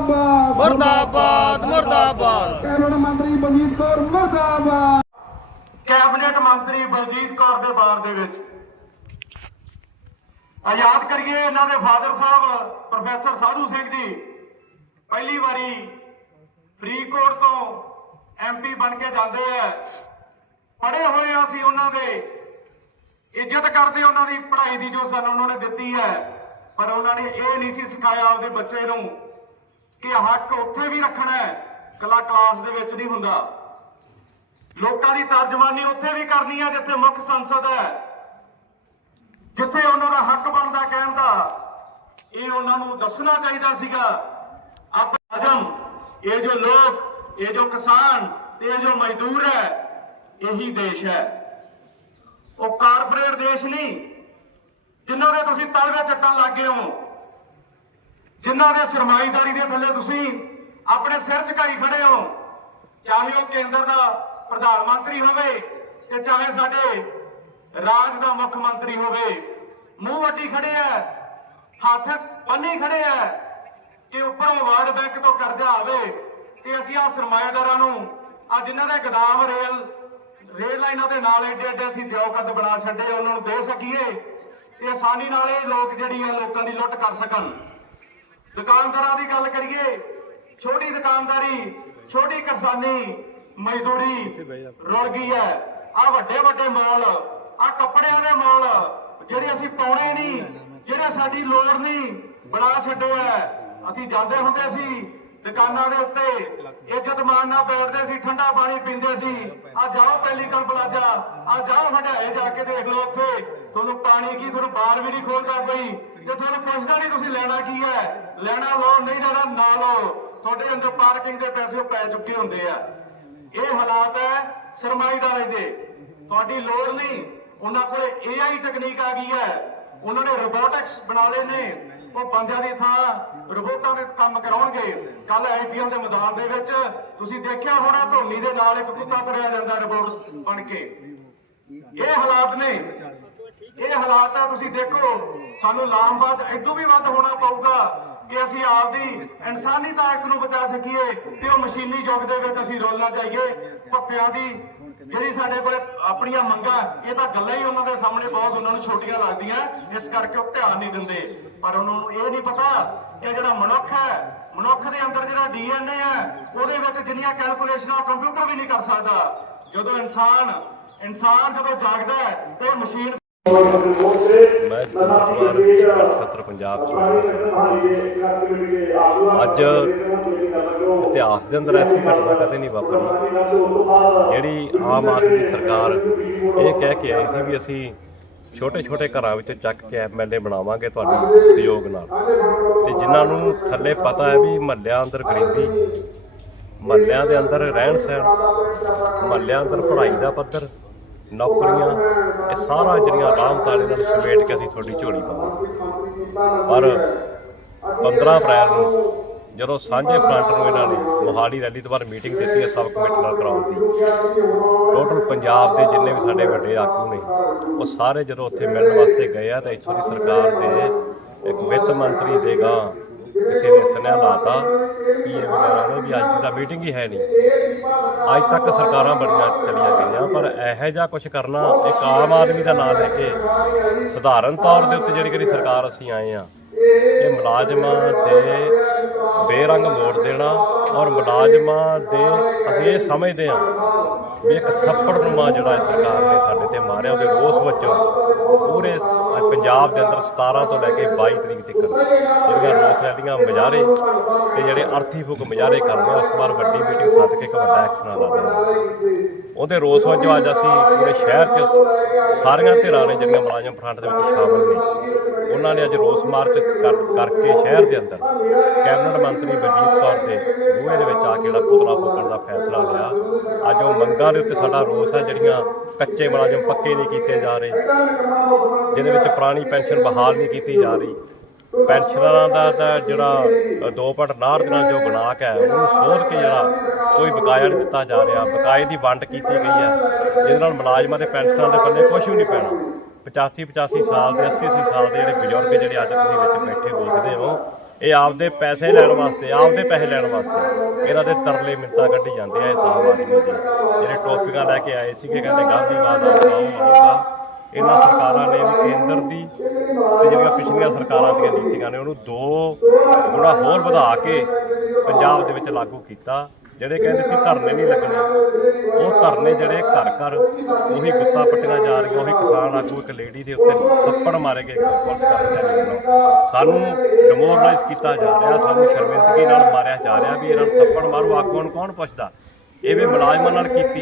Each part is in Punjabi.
ਮੁਰਦਾਬਾਦ ਮੁਰਦਾਬਾਦ ਮੁਰਦਾਬਾਦ। ਕੈਬਨਿਟ ਮੰਤਰੀ ਬਲਜੀਤ ਕੌਰ ਮੁਰਦਾਬਾਦ। ਕੈਬਨਿਟ ਮੰਤਰੀ ਬਲਜੀਤ ਕੌਰ ਦੇ ਬਾਰ ਦੇ ਵਿੱਚ। ਆ ਯਾਦ ਕਰੀਏ ਇਹਨਾਂ ਦੇ ਫਾਦਰ ਸਾਹਿਬ ਪ੍ਰੋਫੈਸਰ ਸਾਧੂ ਸਿੰਘ ਜੀ। ਪਹਿਲੀ ਵਾਰੀ ਫਰੀਦਕੋਟ ਤੋਂ ਐਮਪੀ ਬਣ ਕੇ ਜਾਂਦੇ ਆ। ਪੜ੍ਹੇ ਹੋਏ ਆ ਅਸੀਂ ਉਹਨਾਂ ਦੇ। ਇੱਜ਼ਤ ਕਰਦੇ ਉਹਨਾਂ ਦੀ ਪੜ੍ਹਾਈ ਦੀ ਜੋ ਸਾਨੂੰ ਉਹਨਾਂ ਨੇ ਦਿੱਤੀ ਹੈ। ਪਰ ਉਹਨਾਂ ਨੇ ਇਹ ਨਹੀਂ ਸੀ ਸਿਖਾਇਆ ਆਪਦੇ ਬੱਚੇ ਨੂੰ ਕਿ ਹੱਕ ਉੱਥੇ ਵੀ ਰੱਖਣਾ ਹੈ, ਕਲਾ ਕਲਾਸ ਦੇ ਵਿੱਚ ਨਹੀਂ ਹੁੰਦਾ। ਲੋਕਾਂ ਦੀ ਤਰਜਮਾਨੀ ਉੱਥੇ ਵੀ ਕਰਨੀ ਹੈ, ਜਿੱਥੇ ਮੁੱਖ ਸੰਸਦ ਹੈ। ਜਿੱਥੇ ਉਹਨਾਂ ਦਾ ਹੱਕ ਬਣਦਾ ਕਹਿਣ ਦਾ, ਇਹ ਉਹਨਾਂ ਨੂੰ ਦੱਸਣਾ ਚਾਹੀਦਾ ਸੀਗਾ। ਆਪ ਅਜਮ ਇਹ ਜੋ ਲੋਕ, ਇਹ ਜੋ ਕਿਸਾਨ ਇਹ ਜੋ ਮਜ਼ਦੂਰ ਹੈ, ਇਹੀ ਦੇਸ਼ ਹੈ। ਉਹ ਕਾਰਪੋਰੇਟ ਦੇਸ਼ ਨਹੀਂ, ਜਿਨ੍ਹਾਂ ਦੇ ਤੁਸੀਂ ਤਲਵੇ ਚੱਟਣ ਲੱਗੇ ਹੋ। ਜਿਨ੍ਹਾਂ ਦੇ ਸਰਮਾਈਦਾਰੀ ਦੇ ਥੱਲੇ ਤੁਸੀਂ ਆਪਣੇ ਸਿਰ ਝੁਕਾਈ ਖੜੇ ਹੋ, ਚਾਹੇ ਉਹ ਕੇਂਦਰ ਦਾ ਪ੍ਰਧਾਨ ਮੰਤਰੀ ਹੋਵੇ ਤੇ ਚਾਹੇ ਸਾਡੇ ਰਾਜ ਦਾ ਮੁੱਖ ਮੰਤਰੀ ਹੋਵੇ, ਮੂੰਹ ਵੱਡੀ ਖੜੇ ਆ ਹੱਥ ਬੰਨੀ ਖੜੇ ਆ ਕਿ ਉੱਪਰੋਂ ਵਰਲਡ ਬੈਂਕ ਤੋਂ ਕਰਜ਼ਾ ਆਵੇ, ਤੇ ਅਸੀਂ ਆ ਸਰਮਾਇਦਾਰਾਂ ਨੂੰ ਆ ਜਿਨ੍ਹਾਂ ਦੇ ਗਦਾਮ ਰੇਲ ਰੇਲ ਲਾਈਨਾਂ ਦੇ ਨਾਲ ਏਡੇ ਏਡੇ ਅਸੀਂ ਦਿਓਕਤ ਬਣਾ ਛੱਡੇ ਉਹਨਾਂ ਨੂੰ ਦੇ ਸਕੀਏ, ਤੇ ਆਸਾਨੀ ਨਾਲ ਇਹ ਲੋਕ ਜਿਹੜੀ ਆ ਲੋਕਾਂ ਦੀ ਲੁੱਟ ਕਰ ਸਕਣ। ਦੁਕਾਨਦਾਰਾਂ ਦੀ ਗੱਲ ਕਰੀਏ, ਛੋਟੀ ਦੁਕਾਨਦਾਰੀ, ਛੋਟੀ ਕਿਸਾਨੀ, ਮਜ਼ਦੂਰੀ ਰੁਲ ਗਈ ਹੈ। ਆ ਵੱਡੇ ਵੱਡੇ ਮਾਲ, ਆ ਕੱਪੜਿਆਂ ਦੇ ਮਾਲ, ਜਿਹੜੇ ਅਸੀਂ ਪਾਉਣੇ ਨਹੀਂ, ਜਿਹੜੇ ਸਾਡੀ ਲੋੜ ਨਹੀਂ, ਬਣਾ ਛੱਡੇ ਆ ਅਸੀਂ ਜਾਂਦੇ ਹੁੰਦੇ ਸੀ ਦੁਕਾਨਾਂ ਦੇ ਉੱਤੇ ਇੱਜ਼ਤ ਮਾਨ ਨਾਲ ਬੈਠਦੇ ਸੀ, ਠੰਡਾ ਪਾਣੀ ਪੀਂਦੇ ਸੀ। ਆ ਜਾਓ ਪੈਲੀਕਨ ਪਲਾਜ਼ਾ, ਆ ਜਾਓ ਹੰਡਾਏ ਜਾ ਕੇ ਦੇਖ ਲਓ ਉੱਥੇ। ਤੁਹਾਨੂੰ ਪਾਣੀ ਕੀ, ਤੁਹਾਨੂੰ ਬਾਹਰ ਵੀ ਨਹੀਂ ਖੋਲਦਾ ਕੋਈ। ਤੇ ਤੁਹਾਨੂੰ ਪੁੱਛਦਾ ਨਹੀਂ ਤੁਸੀਂ ਲੈਣਾ ਕੀ ਹੈ। ਲੈਣਾ ਲਓ, ਨਹੀਂ ਲੈਣਾ ਨਾ ਲਓ। ਤੁਹਾਡੇ ਅੰਦਰ ਪਾਰਕਿੰਗ ਦੇ ਪੈਸੇ ਉਹ ਪੈ ਚੁੱਕੇ ਹੁੰਦੇ ਆ। ਇਹ ਹਾਲਾਤ ਹੈ ਸਰਮਾਈਦਾਰੀ ਦੇ। ਤੁਹਾਡੀ ਲੋੜ ਨਹੀਂ। ਉਹਨਾਂ ਕੋਲੇ AI ਟੈਕਨੀਕ ਆ ਗਈ ਹੈ। ਉਹਨਾਂ ਨੇ ਰੋਬੋਟਿਕਸ ਬਣਾ ਲਏ ਨੇ। ਉਹ ਬੰਦਿਆਂ ਦੀ ਥਾਂ ਰੋਬੋਟਾਂ ਦੇ ਕੰਮ ਕਰਾਉਣਗੇ। ਕੱਲ ਆਈਪੀਐਲ ਦੇ ਮੈਦਾਨ ਦੇ ਵਿੱਚ ਤੁਸੀਂ ਦੇਖਿਆ ਹੋਣਾ, ਧੋਨੀ ਦੇ ਨਾਲ ਇੱਕ ਕੁੱਤਾ ਤੁਰਿਆ ਜਾਂਦਾ ਰੋਬੋਟ ਬਣ ਕੇ। ਇਹ ਹਾਲਾਤ ਨੇ। ਇਹ ਹਾਲਾਤ ਆ, ਤੁਸੀਂ ਦੇਖੋ, ਸਾਨੂੰ ਲਾਮਬਾਦ ਇਦੋਂ ਵੀ ਵੱਧ ਹੋਣਾ ਪਊਗਾ ਕਿ ਅਸੀਂ ਆਪਦੀ ਇਨਸਾਨੀ ਤਾਕਤ ਨੂੰ ਬਚਾ ਸਕੀਏ ਤੇ ਉਹ ਮਸ਼ੀਨੀ ਯੁੱਗ ਦੇ ਵਿੱਚ ਅਸੀਂ ਰੋਲਣਾ ਚਾਹੀਏ ਭੱਪਿਆਂ ਦੀ ਜਿਹੜੀ ਸਾਡੇ ਕੋਲ ਆਪਣੀਆਂ ਮੰਗਾਂ, ਇਹ ਤਾਂ ਗੱਲਾਂ ਹੀ ਉਹਨਾਂ ਦੇ ਸਾਹਮਣੇ ਬਹੁਤ ਉਹਨਾਂ ਨੂੰ ਛੋਟੀਆਂ ਲੱਗਦੀਆਂ, ਇਸ ਕਰਕੇ ਉਹ ਧਿਆਨ ਨਹੀਂ ਦਿੰਦੇ। ਪਰ ਉਹਨਾਂ ਨੂੰ ਇਹ ਨਹੀਂ ਪਤਾ ਕਿ ਜਿਹੜਾ ਮਨੁੱਖ ਹੈ, ਮਨੁੱਖ ਦੇ ਅੰਦਰ ਜਿਹੜਾ ਡੀਐਨਏ ਹੈ, ਉਹਦੇ ਵਿੱਚ ਜਿੰਨੀਆਂ ਕੈਲਕੂਲੇਸ਼ਨਾਂ ਉਹ ਕੰਪਿਊਟਰ ਵੀ ਨਹੀਂ ਕਰ ਸਕਦਾ। ਜਦੋਂ ਇਨਸਾਨ ਇਨਸਾਨ ਜਦੋਂ ਜਾਗਦਾ ਹੈ, ਤੇ ਉਹ ਮਸ਼ੀਨ ਮੈਂ ਕੁਮਾਰ ਖੱਤਰ ਪੰਜਾਬ ਤੋਂ ਅੱਜ ਇਤਿਹਾਸ ਦੇ ਅੰਦਰ ਐਸੀ ਘਟਨਾ ਕਦੇ ਨਹੀਂ ਵਾਪਰੀ ਜਿਹੜੀ ਆਮ ਆਦਮੀ ਸਰਕਾਰ ਇਹ ਕਹਿ ਕੇ ਆਈ ਸੀ ਵੀ ਅਸੀਂ ਛੋਟੇ ਛੋਟੇ ਘਰਾਂ ਵਿੱਚ ਚੱਕ ਕੇ ਐਮਐਲਏ ਬਣਾਵਾਂਗੇ ਤੁਹਾਡੇ ਸਹਿਯੋਗ ਨਾਲ ਤੇ ਜਿਨ੍ਹਾਂ ਨੂੰ ਥੱਲੇ ਪਤਾ ਹੈ ਵੀ ਮਹੱਲਿਆਂ ਅੰਦਰ ਗਰੀਬੀ ਮਹੱਲਿਆਂ ਦੇ ਅੰਦਰ ਰਹਿਣ ਸਹਿਣ, ਮਹੱਲਿਆਂ ਅੰਦਰ ਪੜ੍ਹਾਈ ਦਾ ਪੱਧਰ, ਨੌਕਰੀਆਂ ਇਹ ਸਾਰਾ ਜਿਹੜੀਆਂ ਆਰਾਮਤਾਲੇ ਨਾਲ ਸਮੇਟ ਕੇ ਅਸੀਂ ਤੁਹਾਡੀ ਝੋਲੀ ਪਾਵਾਂਗੇ। ਪਰ 15 ਅਪ੍ਰੈਲ ਨੂੰ ਜਦੋਂ ਸਾਂਝੇ ਫਰੰਟ ਨੂੰ ਇਹਨਾਂ ਨੇ ਮੋਹਾਲੀ ਰੈਲੀ ਤੋਂ ਬਾਅਦ ਮੀਟਿੰਗ ਦਿੱਤੀ ਹੈ, ਸਬ ਕਮੇਟੀ ਨਾਲ ਕਰਾਉਣ ਦੀ ਟੋਟਲ ਪੰਜਾਬ ਦੇ ਜਿੰਨੇ ਵੀ ਸਾਡੇ ਵੱਡੇ ਆਗੂ ਨੇ, ਉਹ ਸਾਰੇ ਜਦੋਂ ਉੱਥੇ ਮਿਲਣ ਵਾਸਤੇ ਗਏ ਆ ਤਾਂ ਇੱਥੋਂ ਦੀ ਸਰਕਾਰ ਦੇ ਇੱਕ ਵਿੱਤ ਮੰਤਰੀ ਦੇ ਗਾਂ ਕਿਸੇ ਨੇ ਸੁਨੇਹਾ ਲਾਤਾ ਪੀਏ ਵਗੈਰਾ ਨੇ ਵੀ ਅੱਜ ਦੀ ਤਾਂ ਮੀਟਿੰਗ ਹੀ ਹੈ ਨਹੀਂ। ਅੱਜ ਤੱਕ ਸਰਕਾਰਾਂ ਬੜੀਆਂ ਚਲੀਆਂ ਗਈਆਂ, ਪਰ ਇਹੋ ਜਿਹਾ ਕੁਝ ਕਰਨਾ ਇੱਕ ਆਮ ਆਦਮੀ ਦਾ ਨਾਂ ਲੈ ਕੇ ਸਧਾਰਨ ਤੌਰ ਦੇ ਉੱਤੇ ਜਿਹੜੀ ਜਿਹੜੀ ਸਰਕਾਰ ਅਸੀਂ ਆਏ ਆ ਇਹ ਮੁਲਾਜ਼ਮਾਂ ਦੇ ਬੇਰੰਗ ਮੋੜ ਦੇਣਾ ਔਰ ਮੁਲਾਜ਼ਮਾਂ ਦੇ ਅਸੀਂ ਇਹ ਸਮਝਦੇ ਹਾਂ ਵੀ ਇੱਕ ਥੱਪੜ ਨੁਮਾ ਜਿਹੜਾ ਇਹ ਸਰਕਾਰ ਨੇ ਸਾਡੇ ਤੇ ਮਾਰਿਆ, ਉਹਦੇ ਰੋਸ ਵਜੋਂ ਪੂਰੇ ਪੰਜਾਬ ਦੇ ਅੰਦਰ 17 ਤੋਂ ਲੈ ਕੇ 22 ਤਰੀਕ ਤੱਕ ਜਿਹੜੀਆਂ ਰੋਸ ਰੈਲੀਆਂ ਮਜਾਰੇ ਤੇ ਜਿਹੜੇ ਅਰਥੀ ਫੁਕ ਮਜਾਰੇ ਕਰਨੇ ਉਸ ਵਾਰ ਵੱਡੀ ਮੀਟਿੰਗ ਸੱਦ ਕੇ ਇੱਕ ਵੱਡਾ ਐਕਸ਼ਨ ਲਾਉਂਦੇ ਉਹਦੇ ਰੋਸ ਵਜੋਂ ਅੱਜ ਅਸੀਂ ਪੂਰੇ ਸ਼ਹਿਰ 'ਚ ਸਾਰੀਆਂ ਧਿਰਾਂ ਨੇ ਜਿਹੜੀਆਂ ਮੁਲਾਜ਼ਮ ਫਰੰਟ ਦੇ ਵਿੱਚ ਸ਼ਾਮਲ ਨੇ। ਉਹਨਾਂ ਨੇ ਅੱਜ ਰੋਸ ਮਾਰਚ ਕਰ- ਕਰਕੇ ਸ਼ਹਿਰ ਦੇ ਅੰਦਰ ਕੈਬਨਿਟ ਮੰਤਰੀ ਬਲਜੀਤ ਕੌਰ ਦੇ ਬੂਹੇ ਦੇ ਵਿੱਚ ਆ ਕੇ ਜਿਹੜਾ ਪੁਤਲਾ ਫੂਕਣ ਦਾ ਫੈਸਲਾ ਲਿਆ। ਅੱਜ ਉਹ ਮੰਗਾਂ ਦੇ ਉੱਤੇ ਸਾਡਾ ਰੋਸ ਹੈ, ਜਿਹੜੀਆਂ ਕੱਚੇ ਮੁਲਾਜ਼ਮ ਪੱਕੇ ਨਹੀਂ ਕੀਤੇ ਜਾ ਰਹੇ, ਜਿਹਦੇ ਵਿੱਚ ਪੁਰਾਣੀ ਪੈਨਸ਼ਨ ਬਹਾਲ ਨਹੀਂ ਕੀਤੀ ਜਾ ਰਹੀ। ਪੈਨਸ਼ਨਰਾਂ ਦਾ ਤਾਂ ਜਿਹੜਾ 2.9 ਨਾਲ ਜੋ ਗੁਨਾਹ ਹੈ ਉਹਨੂੰ ਸੋਧ ਕੇ ਜਿਹੜਾ ਕੋਈ ਬਕਾਇਆ ਨਹੀਂ ਦਿੱਤਾ ਜਾ ਰਿਹਾ, ਬਕਾਏ ਦੀ ਵੰਡ ਕੀਤੀ ਗਈ ਹੈ, ਜਿਹਦੇ ਨਾਲ ਮੁਲਾਜ਼ਮਾਂ ਦੇ ਪੈਨਸ਼ਨਰਾਂ ਦੇ ਪੱਲੇ ਕੁਝ ਵੀ ਨਹੀਂ ਪੈਣਾ। 85 85 ਸਾਲ ਦੇ 80 80 ਸਾਲ ਦੇ ਜਿਹੜੇ ਬਜ਼ੁਰਗ ਜਿਹੜੇ ਅੱਜ ਤੁਸੀਂ ਵਿੱਚ ਬੈਠੇ ਵੇਖਦੇ ਹੋ, ਇਹ ਆਪਦੇ ਪੈਸੇ ਲੈਣ ਵਾਸਤੇ, ਆਪਦੇ ਪੈਸੇ ਲੈਣ ਵਾਸਤੇ ਇਹਨਾਂ ਦੇ ਤਰਲੇ ਮਿੰਤਾ ਕੱਢੀ ਜਾਂਦੇ ਆ ਇਸ ਆਮ ਆਦਮੀ ਦੇ ਜਿਹੜੇ ਟੋਪੀਆਂ ਲੈ ਕੇ ਆਏ ਸੀਗੇ, ਕਹਿੰਦੇ ਗਾਂਧੀਵਾਦ ਆਊਗਾ ਉਹ ਆਊਗਾ ਇਹਨਾਂ ਸਰਕਾਰਾਂ ਨੇ ਕੇਂਦਰ ਦੀ ਤੇ ਜਿਹੜੀਆਂ ਪਿਛਲੀਆਂ ਸਰਕਾਰਾਂ ਦੀਆਂ ਨੀਤੀਆਂ ਨੇ ਉਹਨੂੰ ਦੋ ਗੁਣਾ ਹੋਰ ਵਧਾ ਕੇ ਪੰਜਾਬ ਦੇ ਵਿੱਚ ਲਾਗੂ ਕੀਤਾ। ਜਿਹੜੇ ਕਹਿੰਦੇ ਸੀ ਧਰਨੇ ਨਹੀਂ ਲੱਗਣੇ, ਉਹ ਧਰਨੇ ਜਿਹੜੇ ਘਰ ਘਰ ਉਹੀ ਗੁੱਤਾ ਪੱਟੀਆਂ ਜਾ ਰਹੀਆਂ, ਉਹੀ ਕਿਸਾਨ ਆਗੂ ਇੱਕ ਲੇਡੀ ਦੇ ਉੱਤੇ ਥੱਪੜ ਮਾਰੇ ਗਏ ਪੁਲਿਸ ਕਰਮਚਾਰੀ ਵੱਲੋਂ। ਸਾਨੂੰ ਡਿਮੋਰਲਾਈਜ਼ ਕੀਤਾ ਜਾ ਰਿਹਾ, ਸਾਨੂੰ ਸ਼ਰਮਿੰਦਗੀ ਨਾਲ ਮਾਰਿਆ ਜਾ ਰਿਹਾ ਵੀ ਇਹਨਾਂ ਨੂੰ ਥੱਪੜ ਮਾਰੋ, ਆਗੂਆਂ ਨੂੰ ਕੌਣ ਪੁੱਛਦਾ? ਇਵੇਂ ਮੁਲਾਜ਼ਮਾਂ ਨਾਲ ਕੀਤੀ,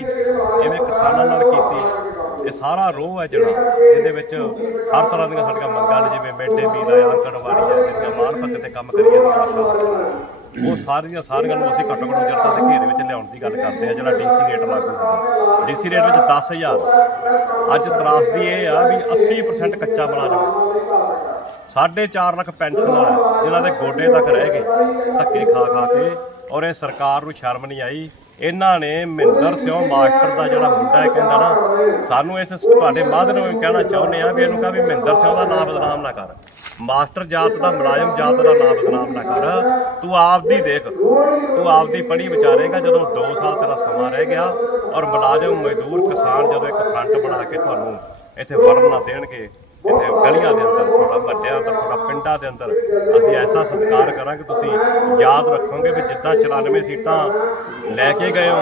ਇਵੇਂ ਕਿਸਾਨਾਂ ਨਾਲ ਕੀਤੀ। ਇਹ ਸਾਰਾ ਰੋਹ ਹੈ ਜਿਹੜਾ ਇਹਦੇ ਵਿੱਚ ਹਰ ਤਰ੍ਹਾਂ ਦੀਆਂ ਸਾਡੀਆਂ ਮੰਗਾਂ ਨੇ, ਜਿਵੇਂ ਮਿਡ ਡੇ ਮੀਲ ਹੈ ਆਂਗਣਵਾੜੀ ਹੈ ਜਿਹੜੀਆਂ ਮਾਨ ਪੱਤੇ ਤੇ ਕੰਮ ਕਰੀ ਜਾਂਦੀਆਂ ਆਸ਼ਾ। ਉਹ ਸਾਰੀਆਂ ਸਾਰੀਆਂ ਨੂੰ ਅਸੀਂ ਘੱਟੋ ਘੱਟ ਜਨਤਾ ਦੇ ਘੇਰੇ ਵਿੱਚ ਲਿਆਉਣ ਦੀ ਗੱਲ ਕਰਦੇ ਆ ਜਿਹੜਾ ਡੀਸੀ ਰੇਟ ਲਾਗੂ ਹੁੰਦਾ ਡੀਸੀ ਰੇਟ ਵਿੱਚ 10000 ਅੱਜ ਤਰਾਸਦੀ ਇਹ ਆ ਵੀ 80% ਕੱਚਾ ਮੁਲਾਜ਼ਮ ਸਾਢੇ ਚਾਰ ਲੱਖ ਪੈਨਸ਼ਨਰ ਹੈ ਜਿਨ੍ਹਾਂ ਦੇ ਗੋਡੇ ਤੱਕ ਰਹਿ ਗਏ, ਧੱਕੇ ਖਾ ਖਾ ਕੇ, ਔਰ ਇਹ ਸਰਕਾਰ ਨੂੰ ਸ਼ਰਮ ਨਹੀਂ ਆਈ। ਇਹਨਾਂ ਨੇ ਮਹਿੰਦਰ ਸਿੰਘ ਮਾਸਟਰ ਦਾ ਜਿਹੜਾ ਮੁੰਡਾ ਹੈ ਕਹਿੰਦਾ ਨਾ, ਸਾਨੂੰ ਇਸ ਤੁਹਾਡੇ ਮਾਧਿਅਮ ਨੂੰ ਕਹਿਣਾ ਚਾਹੁੰਦੇ ਆ ਵੀ ਇਹਨੂੰ ਕਹਾਂ ਵੀ ਮਹਿੰਦਰ ਸਿੰਘ ਦਾ ਨਾਮ ਬਦਨਾਮ ਨਾ ਕਰ। ਮਾਸਟਰ ਜਾਤ ਦਾ, ਮੁਲਾਜ਼ਮ ਜਾਤ ਦਾ ਨਾਮ ਬਦਨਾਮ ਨਾ ਕਰ। ਤੂੰ ਆਪਦੀ ਦੇਖ, ਤੂੰ ਆਪਦੀ ਪੜ੍ਹੀ ਵਿਚਾਰੇਗਾ ਜਦੋਂ 2 ਸਾਲ ਤੇਰਾ ਸਮਾਂ ਰਹਿ ਗਿਆ ਔਰ ਮੁਲਾਜ਼ਮ, ਮਜ਼ਦੂਰ ਕਿਸਾਨ ਜਦੋਂ ਇੱਕ ਫਰੰਟ ਬਣਾ ਕੇ ਤੁਹਾਨੂੰ ਇੱਥੇ ਵੜਨ ਨਾ ਦੇਣਗੇ ਇੱਥੇ ਗਲੀਆਂ ਦੇ ਅੰਦਰ ਤੁਹਾਡਾ ਵੱਡਿਆਂ ਅੰਦਰ ਤੁਹਾਡਾ ਪਿੰਡਾਂ ਦੇ ਅੰਦਰ ਅਸੀਂ ਐਸਾ ਸਤਿਕਾਰ ਕਰਾਂਗੇ, ਤੁਸੀਂ ਯਾਦ ਰੱਖੋਗੇ ਵੀ ਜਿੱਦਾਂ 94 ਸੀਟਾਂ ਲੈ ਕੇ ਗਏ ਹੋ,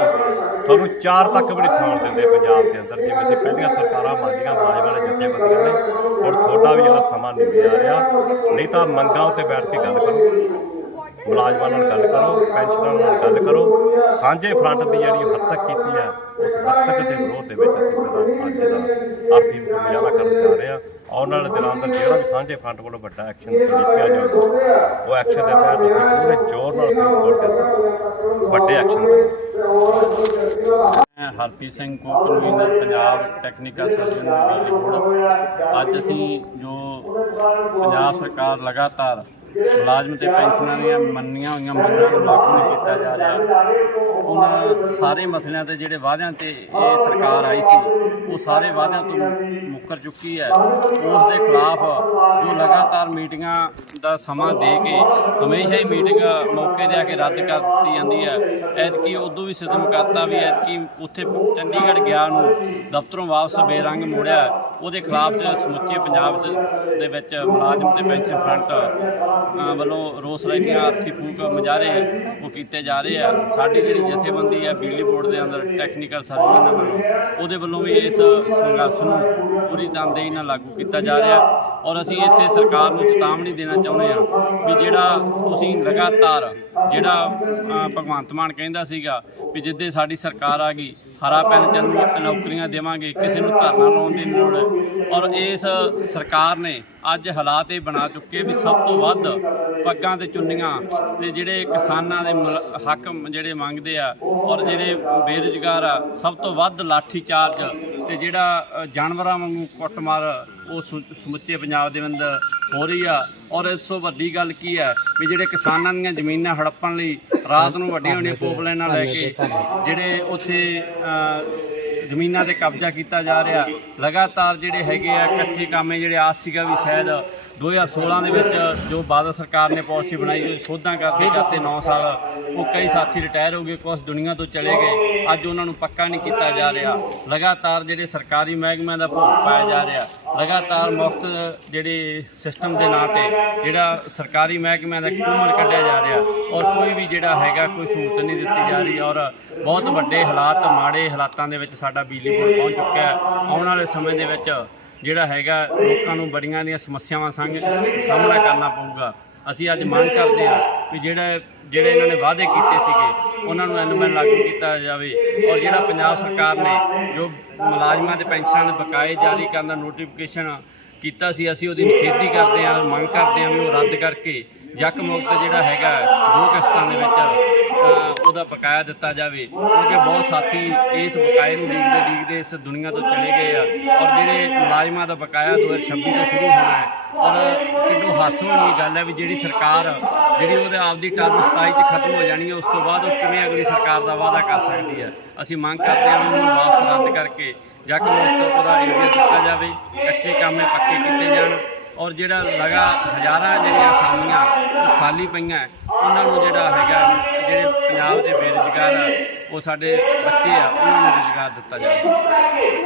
ਤੁਹਾਨੂੰ ਚਾਰ ਤੱਕ ਵੀ ਨਹੀਂ ਥਾਂ ਦਿੰਦੇ ਪੰਜਾਬ ਦੇ ਅੰਦਰ, ਜਿਵੇਂ ਅਸੀਂ ਪਹਿਲੀਆਂ ਸਰਕਾਰਾਂ ਮੰਨਦੀਆਂ ਮੁਲਾਜ਼ਮਾਂ ਵਾਲੇ ਜਥੇਬੰਦੀਆਂ ਨੇ, ਹੁਣ ਤੁਹਾਡਾ ਵੀ ਜਿਹੜਾ ਸਮਾਂ ਨਹੀਂ ਆ ਰਿਹਾ, ਨਹੀਂ ਤਾਂ ਮੰਗਾਂ ਉੱਤੇ ਬੈਠ ਕੇ ਗੱਲ ਕਰੋ, ਮੁਲਾਜ਼ਮਾਂ ਨਾਲ ਗੱਲ ਕਰੋ ਪੈਨਸ਼ਨਰਾਂ ਨਾਲ ਗੱਲ ਕਰੋ, ਸਾਂਝੇ ਫਰੰਟ ਦੀ ਜਿਹੜੀ ਹੱਦ ਕੀਤੀ ਹੈ, ਉਸ ਹੱਦ ਦੇ ਵਿਰੋਧ ਦੇ ਵਿੱਚ ਅਸੀਂ ਸਾਡਾ ਅੱਜ ਦਾ ਆਰਥਿਕ ਮੁਜ਼ਾਹਰਾ ਕਰਨ ਜਾ ਰਹੇ ਹਾਂ। ਆਉਣ ਵਾਲੇ ਦਿਨਾਂ ਅੰਦਰ ਜਿਹੜਾ ਵੀ ਸਾਂਝੇ ਫਰੰਟ ਵੱਲੋਂ ਵੱਡਾ ਐਕਸ਼ਨ ਲਿਆ ਜਾਊਗਾ। ਉਹ ਐਕਸ਼ਨ ਦੇ ਤਹਿਤ ਅਸੀਂ ਪੂਰੇ ਜ਼ੋਰ ਨਾਲ ਫਰੀਦਕੋਟ ਦੇ ਵੱਡੇ ਐਕਸ਼ਨ ਮੈਂ ਹਰਪ੍ਰੀਤ ਸਿੰਘ ਕੋ ਕਨਵੀਨਰ ਪੰਜਾਬ ਟੈਕਨੀਕਲ ਸਰਜਨ ਬਿਜਲੀ ਅੱਜ ਅਸੀਂ ਜੋ ਪੰਜਾਬ ਸਰਕਾਰ ਲਗਾਤਾਰ ਮੁਲਾਜ਼ਮ ਤੇ ਪੈਨਸ਼ਨਾਂ ਦੀਆਂ ਮੰਨੀਆਂ ਹੋਈਆਂ ਮੰਗਾਂ ਨੂੰ ਲਾਗੂ ਨਹੀਂ ਕੀਤਾ ਜਾ ਰਿਹਾ। ਉਹਨਾਂ ਸਾਰੇ ਮਸਲਿਆਂ ਤੇ ਜਿਹੜੇ ਵਾਅਦਿਆਂ ਤੇ ਇਹ ਸਰਕਾਰ ਆਈ ਸੀ, ਉਹ ਸਾਰੇ ਵਾਅਦਿਆਂ ਤੋਂ ਮੁੱਕਰ ਚੁੱਕੀ ਹੈ। ਉਸ ਦੇ ਖਿਲਾਫ ਜੋ ਲਗਾਤਾਰ ਮੀਟਿੰਗਾਂ ਦਾ ਸਮਾਂ ਦੇ ਕੇ ਹਮੇਸ਼ਾ ਹੀ ਮੀਟਿੰਗ ਮੌਕੇ ਤੇ ਆ ਕੇ ਰੱਦ ਕਰ ਦਿੱਤੀ ਜਾਂਦੀ ਹੈ। ਐਤਕੀ ਉਦੋਂ ਵੀ ਸਿਤਮ ਕਰਤਾ ਵੀ ਐਤਕੀ ਉੱਥੇ ਚੰਡੀਗੜ੍ਹ ਗਿਆ ਨੂੰ ਦਫ਼ਤਰੋਂ ਵਾਪਸ ਬੇਰੰਗ ਮੋੜਿਆ। ਉਹਦੇ ਖਿਲਾਫ ਸਮੁੱਚੇ ਪੰਜਾਬ ਦੇ- ਵਿੱਚ ਮੁਲਾਜ਼ਮ ਤੇ ਪੈਨਸ਼ਨ ਫਰੰਟ ਵੱਲੋਂ ਰੋਸ ਰੈਲੀਆਂ ਆਰਥੀ ਫੂਕ ਮੁਜ਼ਾਹਰੇ ਉਹ ਕੀਤੇ ਜਾ ਰਹੇ ਆ ਸਾਡੀ ਜਿਹੜੀ ਜਥੇਬੰਦੀ ਹੈ, ਬਿਜਲੀ ਬੋਰਡ ਦੇ ਅੰਦਰ ਟੈਕਨੀਕਲ ਸਰਵਿਸ ਵੱਲੋਂ ਉਹਦੇ ਵੱਲੋਂ ਵੀ ਇਸ ਸੰਘਰਸ਼ ਨੂੰ ਪੂਰੀ ਤਨਦੇਹੀ ਨਾਲ ਲਾਗੂ ਕੀਤਾ ਜਾ ਰਿਹਾ ਔਰ ਅਸੀਂ ਇੱਥੇ ਸਰਕਾਰ ਨੂੰ ਚੇਤਾਵਨੀ ਦੇਣਾ ਚਾਹੁੰਦੇ ਹਾਂ ਵੀ ਜਿਹੜਾ ਤੁਸੀਂ ਲਗਾਤਾਰ ਜਿਹੜਾ ਭਗਵੰਤ ਮਾਨ ਕਹਿੰਦਾ ਸੀਗਾ ਵੀ ਜਿੱਦੇ ਸਾਡੀ ਸਰਕਾਰ ਆ ਗਈ, ਹਰਾ ਪੈਨਸ਼ਨ ਨੂੰ, ਨੌਕਰੀਆਂ ਦੇਵਾਂਗੇ, ਕਿਸੇ ਨੂੰ ਧਰਨਾ ਲਾਉਣ ਦੀ ਲੋੜ। ਔਰ ਇਸ ਸਰਕਾਰ ਨੇ ਅੱਜ ਹਾਲਾਤ ਇਹ ਬਣਾ ਚੁੱਕੇ ਵੀ ਸਭ ਤੋਂ ਵੱਧ ਪੱਗਾਂ ਤੇ ਚੁੰਨੀਆਂ ਤੇ ਜਿਹੜੇ ਕਿਸਾਨਾਂ ਦੇ ਮਲ- ਹੱਕ ਜਿਹੜੇ ਮੰਗਦੇ ਆ ਔਰ ਜਿਹੜੇ ਬੇਰੁਜ਼ਗਾਰ ਆ, ਸਭ ਤੋਂ ਵੱਧ ਲਾਠੀ ਚਾਰਜ ਤੇ ਜਿਹੜਾ ਜਾਨਵਰਾਂ ਵਾਂਗੂ ਕੁੱਟਮਾਰ ਉਹ ਸਮੁੱਚੇ ਪੰਜਾਬ ਦੇ ਅੰਦਰ ਹੋ ਰਹੀ ਆ। ਔਰ ਇਸ ਤੋਂ ਵੱਡੀ ਗੱਲ ਕੀ ਹੈ ਵੀ ਜਿਹੜੇ ਕਿਸਾਨਾਂ ਦੀਆਂ ਜ਼ਮੀਨਾਂ ਹੜੱਪਣ ਲਈ ਰਾਤ ਨੂੰ ਵੱਡੀਆਂ ਵੱਡੀਆਂ ਪੋਪਲਾਈਨਾਂ ਲੈ ਕੇ ਜਿਹੜੇ ਉੱਥੇ ਜ਼ਮੀਨਾਂ ਤੇ ਕਬਜ਼ਾ ਕੀਤਾ ਜਾ ਰਿਹਾ। ਲਗਾਤਾਰ ਜਿਹੜੇ ਹੈਗੇ ਆ ਕੱਚੇ ਕਾਮੇ ਜਿਹੜੇ ਆਸ ਸੀਗਾ ਵੀ ਸ਼ਾਇਦ 2016 ਦੇ ਵਿੱਚ ਜੋ ਬਾਦਲ ਸਰਕਾਰ ਨੇ ਪਾਲਿਸੀ ਬਣਾਈ ਜੋ ਸੋਧਾਂ ਕਰਦੇ ਜਾਂਦੇ 9 ਸਾਲ ਉਹ ਕਈ ਸਾਥੀ ਰਿਟਾਇਰ ਹੋ ਗਏ ਕੁਝ ਦੁਨੀਆ ਤੋਂ ਚਲੇ ਗਏ। ਅੱਜ ਉਹਨਾਂ ਨੂੰ ਪੱਕਾ ਨਹੀਂ ਕੀਤਾ ਜਾ ਰਿਹਾ। ਲਗਾਤਾਰ ਜਿਹੜੇ ਸਰਕਾਰੀ ਮਹਿਕਮਿਆਂ ਦਾ ਭੋਗ ਪਾਇਆ ਜਾ ਰਿਹਾ। ਲਗਾਤਾਰ ਮੁਫਤ ਜਿਹੜੇ ਸਿਸਟਮ ਦੇ ਨਾਂ ਤੇ ਜਿਹੜਾ ਸਰਕਾਰੀ ਮਹਿਕਮਿਆਂ ਦਾ ਕੂਮਰ ਕੱਢਿਆ ਜਾ ਰਿਹਾ। ਔਰ ਕੋਈ ਵੀ ਜਿਹੜਾ ਹੈਗਾ, ਕੋਈ ਸਹੂਲਤ ਨਹੀਂ ਦਿੱਤੀ ਜਾ ਰਹੀ। ਔਰ ਬਹੁਤ ਵੱਡੇ ਹਾਲਾਤ, ਮਾੜੇ ਹਾਲਾਤਾਂ ਦੇ ਵਿੱਚ ਸਾਡਾ ਬਿਜਲੀ ਬੋਰਡ ਪਹੁੰਚ ਚੁੱਕਿਆ ਹੈ। ਆਉਣ ਵਾਲੇ ਸਮੇਂ ਦੇ ਵਿੱਚ ਜਿਹੜਾ ਹੈਗਾ, ਲੋਕਾਂ ਨੂੰ ਬੜੀਆਂ ਦੀਆਂ ਸਮੱਸਿਆਵਾਂ ਸੰਗ ਸਾਹਮਣਾ ਕਰਨਾ ਪਊਗਾ। ਅਸੀਂ ਅੱਜ ਮੰਗ ਕਰਦੇ ਹਾਂ ਵੀ ਜਿਹੜਾ ਜਿਹੜੇ ਇਹਨਾਂ ਨੇ ਵਾਅਦੇ ਕੀਤੇ ਸੀਗੇ, ਉਹਨਾਂ ਨੂੰ ਐਨਮੈਨ ਲਾਗੂ ਕੀਤਾ ਜਾਵੇ। ਔਰ ਜਿਹੜਾ ਪੰਜਾਬ ਸਰਕਾਰ ਨੇ ਜੋ ਮੁਲਾਜ਼ਮਾਂ ਦੇ ਪੈਨਸ਼ਨਾਂ ਦੇ ਬਕਾਏ ਜਾਰੀ ਕਰਨ ਦਾ ਨੋਟੀਫਿਕੇਸ਼ਨ ਕੀਤਾ ਸੀ, ਅਸੀਂ ਉਹਦੀ ਨਿਖੇਧੀ ਕਰਦੇ ਹਾਂ, ਮੰਗ ਕਰਦੇ ਹਾਂ ਵੀ ਉਹ ਰੱਦ ਕਰਕੇ ਜੱਕ ਮੁਕਤ ਜਿਹੜਾ ਹੈਗਾ, ਦੋ ਕਿਸ਼ਤਾਂ ਦੇ ਵਿੱਚ ਉਹਦਾ ਬਕਾਇਆ ਦਿੱਤਾ ਜਾਵੇ, ਕਿਉਂਕਿ ਬਹੁਤ ਸਾਥੀ ਇਸ ਬਕਾਏ ਨੂੰ ਡੀਕਦੇ ਡੀਕਦੇ ਇਸ ਦੁਨੀਆ ਤੋਂ ਚਲੇ ਗਏ ਆ। ਔਰ ਜਿਹੜੇ ਮੁਲਾਜ਼ਮਾਂ ਦਾ ਬਕਾਇਆ 2026 ਤੋਂ ਸ਼ੁਰੂ ਹੋਣਾ ਹੈ, ਔਰ ਕਿੰਨੂ ਹਾਸੋ ਵਾਲੀ ਗੱਲ ਹੈ ਵੀ ਜਿਹੜੀ ਸਰਕਾਰ ਜਿਹੜੀ ਉਹਦੇ ਆਪਦੀ ਟਰਮ 27 ਚ ਖਤਮ ਹੋ ਜਾਣੀ ਹੈ, ਉਸ ਤੋਂ ਬਾਅਦ ਉਹ ਕਿਵੇਂ ਅਗਲੀ ਸਰਕਾਰ ਦਾ ਵਾਅਦਾ ਕਰ ਸਕਦੀ ਹੈ? ਅਸੀਂ ਮੰਗ ਕਰਦੇ ਹਾਂ ਵੀ ਉਹਨੂੰ ਮਾਫ਼ ਰੱਦ ਕਰਕੇ ਜੱਕ ਮੁਕਤ ਉਹਦਾ ਏਰੀਆ ਦਿੱਤਾ ਜਾਵੇ, ਕੱਚੇ ਕਾਮੇ ਪੱਕੇ ਕੀਤੇ ਜਾਣ। ਔਰ ਜਿਹੜਾ ਲਗਾ ਹਜ਼ਾਰਾਂ ਜਿਹੜੀਆਂ ਅਸਾਮੀਆਂ ਉਹ ਖਾਲੀ ਪਈਆਂ ਉਹਨਾਂ ਨੂੰ ਜਿਹੜਾ ਹੈਗਾ ਜਿਹੜੇ ਪੰਜਾਬ ਦੇ ਬੇਰੁਜ਼ਗਾਰ ਆ ਉਹ ਸਾਡੇ ਬੱਚੇ ਆ ਉਹਨਾਂ ਨੂੰ ਰੁਜ਼ਗਾਰ ਦਿੱਤਾ ਜਾਵੇ।